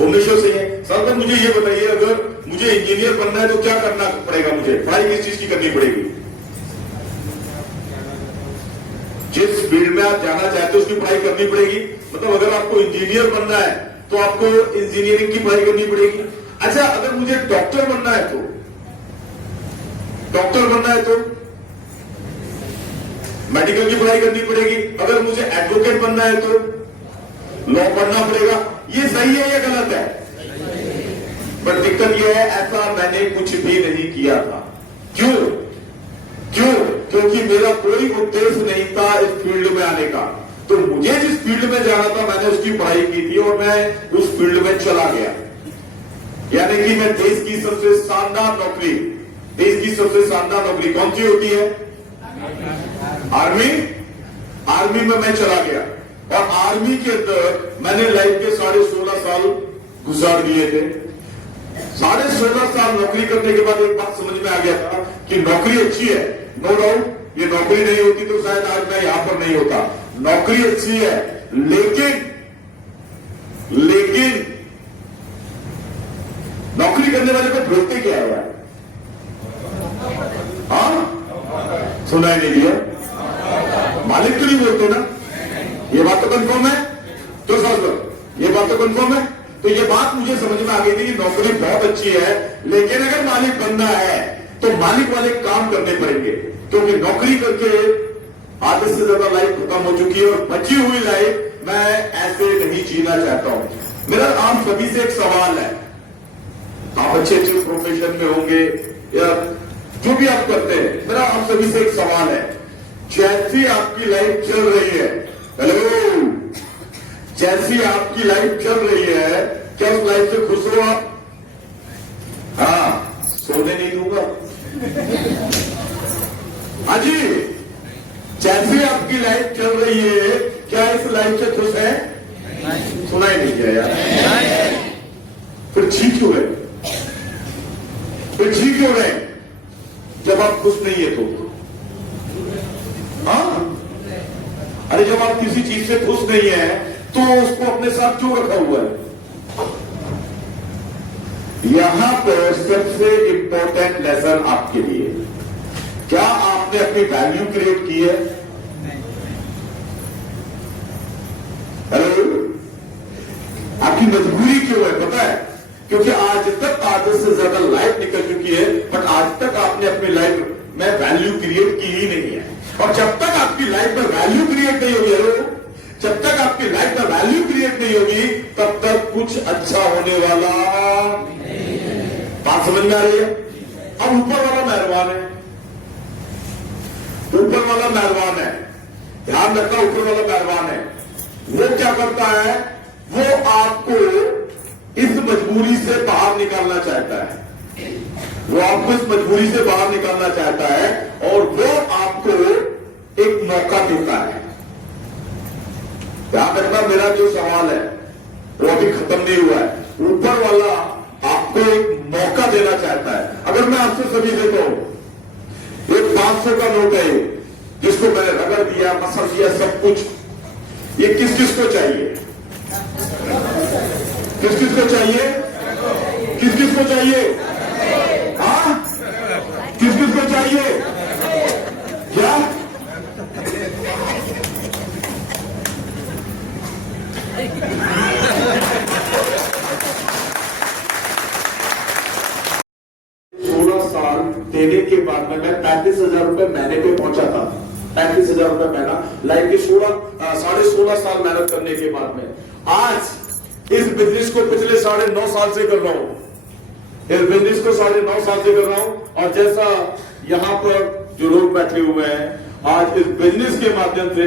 भुवनेश्वर से है। सर मुझे ये बताइए, अगर मुझे इंजीनियर बनना है तो क्या करना पड़ेगा? मुझे पढ़ाई किस चीज की करनी पड़ेगी? जिस फील्ड में आप जाना चाहते हो उसकी पढ़ाई करनी पड़ेगी। मतलब अगर आपको इंजीनियर बनना है तो आपको इंजीनियरिंग की पढ़ाई करनी पड़ेगी। अच्छा, अगर मुझे डॉक्टर बनना है तो मेडिकल की पढ़ाई करनी पड़ेगी। अगर मुझे एडवोकेट बनना है तो लॉ पढ़ना पड़ेगा। ये सही है या गलत है? पर दिक्कत यह है, ऐसा मैंने कुछ भी नहीं किया था। क्यों? क्योंकि मेरा कोई उद्देश्य नहीं था इस फील्ड में आने का। तो मुझे जिस फील्ड में जाना था मैंने उसकी पढ़ाई की थी और मैं उस फील्ड में चला गया। यानी कि मैं देश की सबसे शानदार नौकरी कौन सी होती है? आर्मी में मैं चला गया। और आर्मी के अंदर मैंने लाइफ के 16.5 साल गुजार दिए थे। 16.5 साल नौकरी करने के बाद एक बात समझ में आ गया था कि नौकरी अच्छी है, नो डाउट। ये नौकरी नहीं होती तो शायद आज मैं यहां पर नहीं होता। नौकरी अच्छी है, लेकिन नौकरी करने वाले को भरोसे क्या है? हाँ, सुना ही नहीं दिया। मालिक तो नहीं बोलते ना, ये बात तो कंफर्म है। तो सर ये बात तो कंफर्म है। तो ये बात मुझे समझ में आ गई थी कि नौकरी बहुत अच्छी है, लेकिन अगर मालिक बनना है तो मालिक वाले काम करने पड़ेंगे। क्योंकि नौकरी करके आधे से ज्यादा लाइफ खत्म हो चुकी है और बची हुई लाइफ मैं ऐसे नहीं जीना चाहता हूं। मेरा आप सभी से एक सवाल है, आप अच्छे प्रोफेशन में होंगे या जो भी आप करते हैं, मेरा आप सभी से एक सवाल है। जैसी आपकी लाइफ चल रही है, हेलो, जैसी आपकी लाइफ चल रही है, क्या उस लाइफ से खुश हो आप? हाँ, सोने नहीं दूंगा। हाँ जी, जैसी आपकी लाइफ चल रही है, क्या इस लाइफ से खुश है? सुना ही नहीं किया यार। फिर जी क्यों है? जब आप खुश नहीं है तो? हाँ, अरे जब आप किसी चीज से खुश नहीं है तो उसको अपने साथ क्यों रखा हुआ है? यहां पर सबसे इंपॉर्टेंट लेसन आपके लिए, क्या आपने अपनी वैल्यू क्रिएट की है? हेलो, आपकी मजबूरी क्यों है पता है? क्योंकि आज तक आधे से ज्यादा लाइफ निकल चुकी है, बट आज तक आपने अपनी लाइफ में वैल्यू क्रिएट की ही नहीं है। और जब तक आपकी लाइफ में वैल्यू क्रिएट नहीं होगी, जब तक आपकी लाइफ में वैल्यू क्रिएट नहीं होगी, तब तक कुछ अच्छा होने वाला बात समझ में आ रही है? अब ऊपर वाला मेहरबान है, ध्यान रखना, ऊपर वाला मेहरबान है। वो क्या करता है? वो आपको इस मजबूरी से बाहर निकालना चाहता है। और वो आपको एक मौका देता है। ध्यान रखना, मेरा जो सवाल है वो अभी खत्म नहीं हुआ है। ऊपर वाला आपको एक मौका देना चाहता है। अगर मैं आपसे सभी से कहूं, एक 500 का नोट है जिसको मैंने रगड़ दिया, मसल दिया, सब कुछ, ये किस किस को चाहिए? किस किस को चाहिए? हाँ, किस किस को चाहिए? क्या? देने के बाद में मैं 35,000 रुपए महीने पे पहुंचा था। 35,000 रुपए महीना, लाइफ के 16.5 साल मेहनत करने के बाद में आज इस बिजनेस को पिछले 9.5 साल से कर रहा हूं। और जैसा यहाँ पर जो लोग बैठे हुए हैं, आज इस बिजनेस के माध्यम से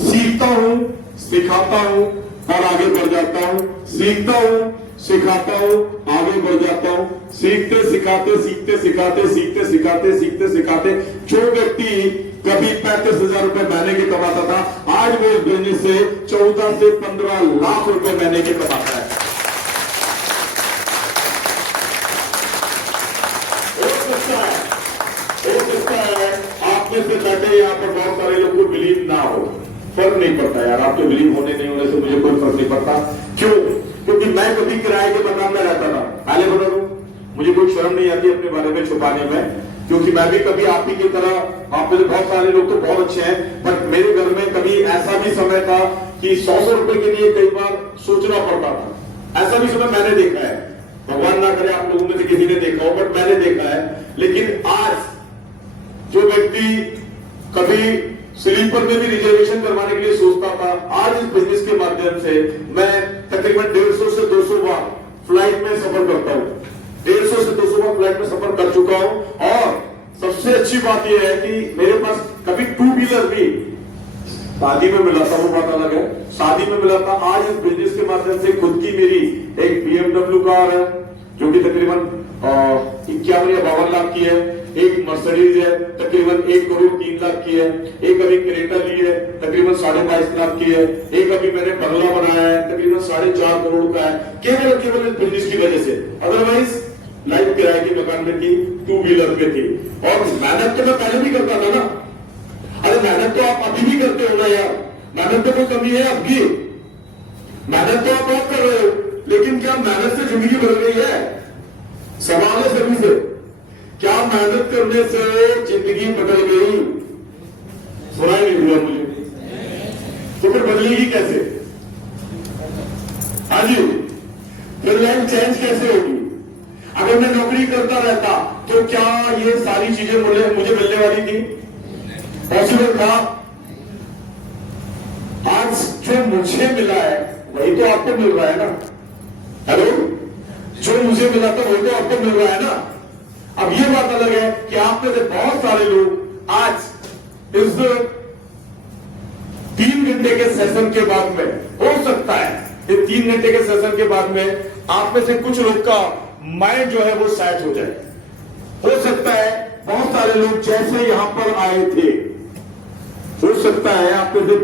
सीखता हूं, सिखाता हूं और आगे बढ़ जाता हूं। सीखता हूं, सिखाता हूं, आगे बढ़ जाता हूं। सीखते सिखाते जो व्यक्ति कभी 35,000 रुपए महीने के कमाता था, आज वो इस बिजनेस से 14 से 15 लाख रुपए महीने के कमाता है। हो सकता है आप में से बैठे यहाँ पर बहुत सारे लोग को बिलीव ना हो, फर्क नहीं पड़ता यार, आपके बिलीव होने नहीं होने से मुझे कोई फर्क नहीं पड़ता। क्यों? क्योंकि मैं मैं कभी किराए के मकान में रहता था, पहले बता दूं, मुझे कोई शर्म नहीं आती अपने बारे में छुपाने में, क्योंकि मैं भी कभी आप ही की तरह, आप में बहुत सारे लोग तो बहुत अच्छे हैं, पर मेरे घर में कभी ऐसा भी समय था कि 100 रुपए के लिए कई बार सोचना पड़ता था। ऐसा भी समय मैंने देखा है, भगवान ना करे आप लोगों में से किसी ने देखा हो, बट मैंने देखा है। लेकिन आज जो व्यक्ति कभी स्लीपर में भी रिजर्वेशन करवाने के लिए सोचता था, आज इस बिजनेस के माध्यम से मैं तकरीबन 150 से 200 बार फ्लाइट में सफर करता हूं, 150 से 200 बार फ्लाइट में सफर कर चुका हूं। और सबसे अच्छी बात यह है कि मेरे पास कभी 2 व्हीलर भी शादी में मिला था, वो बात अलग है, शादी में मिला था। आज इस बिजनेस के माध्यम से खुद की मेरी एक BMW कार है जो कि तकरीबन 51 या 52 लाख की है, एक मर्सिडीज है तकरीबन 1 करोड़ 3 लाख की है, एक अभी क्रेटा ली है तकरीबन 22.5 लाख की है, एक अभी मैंने बंगला बनाया है तकरीबन 4.5 करोड़ का है, केवल इस बिजनेस की वजह से। अदरवाइज लाइफ किराए के मकान में थी, 2 व्हीलर पे थी। और मेहनत तो मैं पहले भी करता था ना, अरे मेहनत तो आप अभी भी करते हो ना यार, मेहनत तो कोई कमी है आपकी, मेहनत तो आप बहुत कर रहे हो, लेकिन क्या मेहनत से जिंदगी बदल गई है? सवाल है सभी से, क्या मेहनत करने से जिंदगी बदल गई? सुना ही नहीं हुआ मुझे, तो फिर बदलेगी कैसे? हाँ जी, फिर लाइफ चेंज कैसे होगी? अगर मैं नौकरी करता रहता तो क्या ये सारी चीजें मुझे मिलने वाली थी? पॉसिबल था? आज जो मुझे मिला है वही तो आपको मिल रहा है ना। हेलो, जो मुझे मिला था वही तो आपको मिल रहा है ना। अब ये बात अलग है कि आप में से बहुत सारे लोग आज इस 3 घंटे के सेशन के बाद में, हो सकता है इस 3 घंटे के सेशन के बाद में आप में से कुछ लोग का माइंड जो है वो सेट हो जाए। हो सकता है बहुत सारे लोग जैसे यहां पर आए थे, हो सकता है आप में से